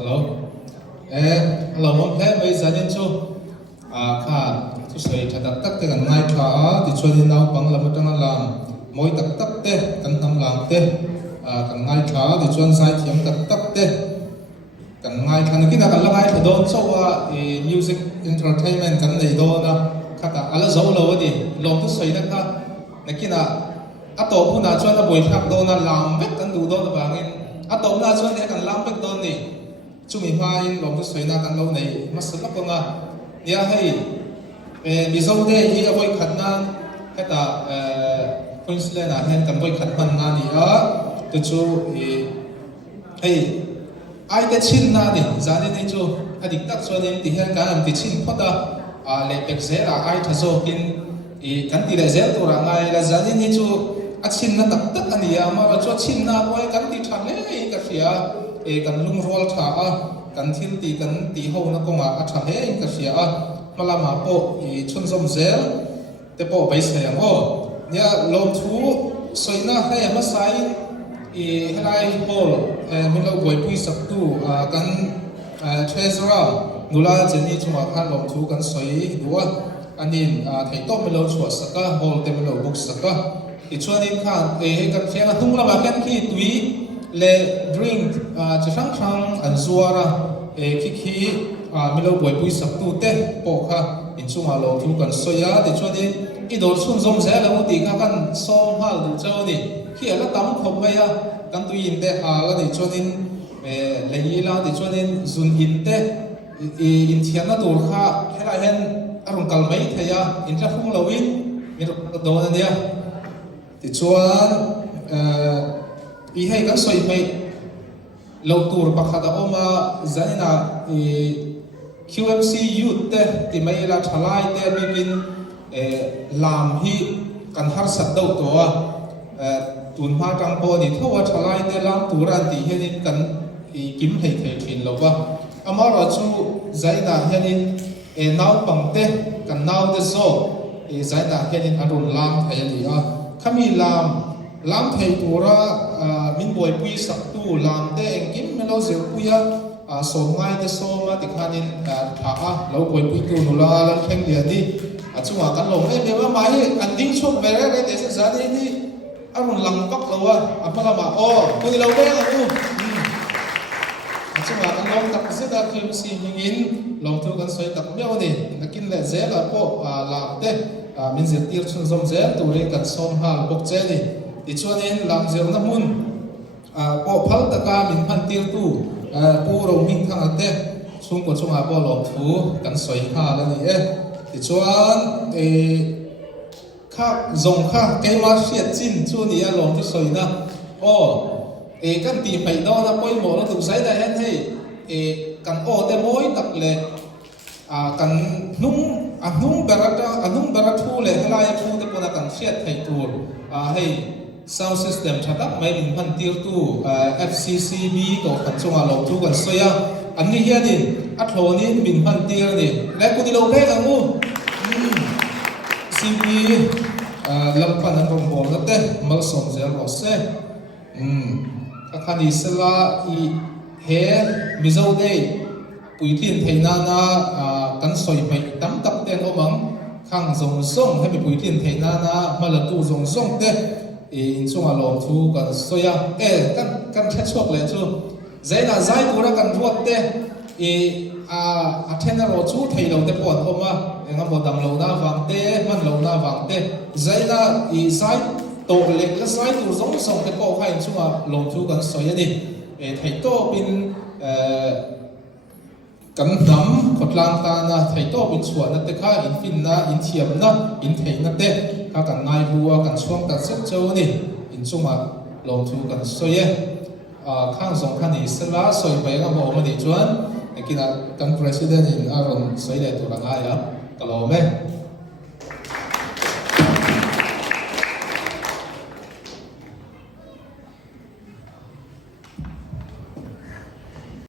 hello. Hello mong thế bây giờ nhân chu. Khá, chú sợi thật tắc thế gần ngay khá, thì cho nên nào bằng làm một trong làm mỗi tắc thế, cần nằm làm thế, gần ngay khá thì cho nên sai thiếm tắc thế, gần ngay khá này kia là gần là ngay thật đón cho music entertainment gần này đón na, khá ta, là dấu lâu đi, lòng chú sợi đó khá, này kia là tổ phụ na cho nên buổi khác đón na làm vết gần đủ đón là bằng in, tổ na cho nên gần làm vết đón đi. Chúng mình hoa in lòng tôi xoay na căn lâu này mà sớm lắm à, nia hay bây giờ đây hi ở với khẩn na hay ta Queensland là hen cần với khẩn man na đi từ chú hay ai cái chín na đi giá nên chú ai định tác cho nên thì hen cái làm thì chín phát da lấy bạc dễ là ai thật rồi kinh cái tỷ lệ dễ tôi là ngay là giá nên chú chín na tập tất anh em mà cho chín na coi cái tỷ thằng ấy cái gì kan lung roll tha kan thil ti kan ti ho na konga atha he in ka sia malama po chun zom zel te po bai sayang o nia lom thu soina he ma sai helai hol min lo goi pui sak tu kan treasurer nula jeni chuma khan lom thu kan soi duwa anin thei to min lo chua saka hol te min lo book saka I chuanin khan kan thena thungla ba kan khi tui le drink chỉ sang an zuara khi milo boy pui sak tu te po kha in chunga lo thu kan soya de choni I dol sun zom ze la ti kha kan som hal du choni khi ala tam khom mai kan tu in te la de chonin leila de chonin zun in te in thiana dol kha hela hen arung kal mai thaya in ra phung lowin mi do na dia ti chuan I hay kan soi mai lo tur pakhat a oma zanina QMC youth te ti mai la thalai te bikin lam hi kan har sat do to tun ma tang po ni thowa thalai te lam turan ti henin kan kim thei thei thin lo wa amara chu zaina henin naw pang te kan naw te so zaina henin arun lam thai ni khami lam thei tura min boy pui sak tu lam te engkim melo zeu puya so ngai te so ma ti khanin tha lo boy pui tu nula la kheng dia ni achunga kan lo me ma mai an ding chok vere le te sa ni ni arun lang pak lo wa apala ma ko ni lo be la tu achunga kan long tak se da kim si hingin long tu kan soi tak meo ni nakin le ze la po lam te min zir tir chun zom ze tu re kan som hal bok che ni ti chuanin lam zir na mun po phal taka min phan tir tu pu ro min thang ate chung ko chunga po lom thu kan soi ha la ni ti chuan kha zong kha ke ma siat chin chu ni a lom tu soi na kan ti phai do na poi mo na tu sai da hen hei kan te moi tak le kan nung berat thu le helai thu te pona kan siat thai tur hei sound system chatak mai min phan tir tu FCCB ko kan chunga lo tu kan soya anni hianin athlonin min phan tir ni le ku ni lo be ka mu CB lam pan an rom bol te mal som zel ro se akhani sela I he mizo dei puitin theina na kan soi mai tam tak ten omang khang zong zong he puitin theina na malatu zong zong te in chunga lom thu kan soya kan khechok le chu zaina zai tura kan ruat te athena ro chu theilo te pon oma engam bodam lo na wang te man lo na wang te zaina zai to le la zai tu zong song te ko khain chunga lom thu kan soya ni thei to pin kan dam khotlang ta na thei to bin chua na te kha in fin na in thiam na in thei na te kha kan ngai bua kan chuang ta set chau ni in chunga lom thu kan soye khang zong khan ni sela soi bai nga mo ma ni chuan kina kan president in aron soi le tu la ya ka lo me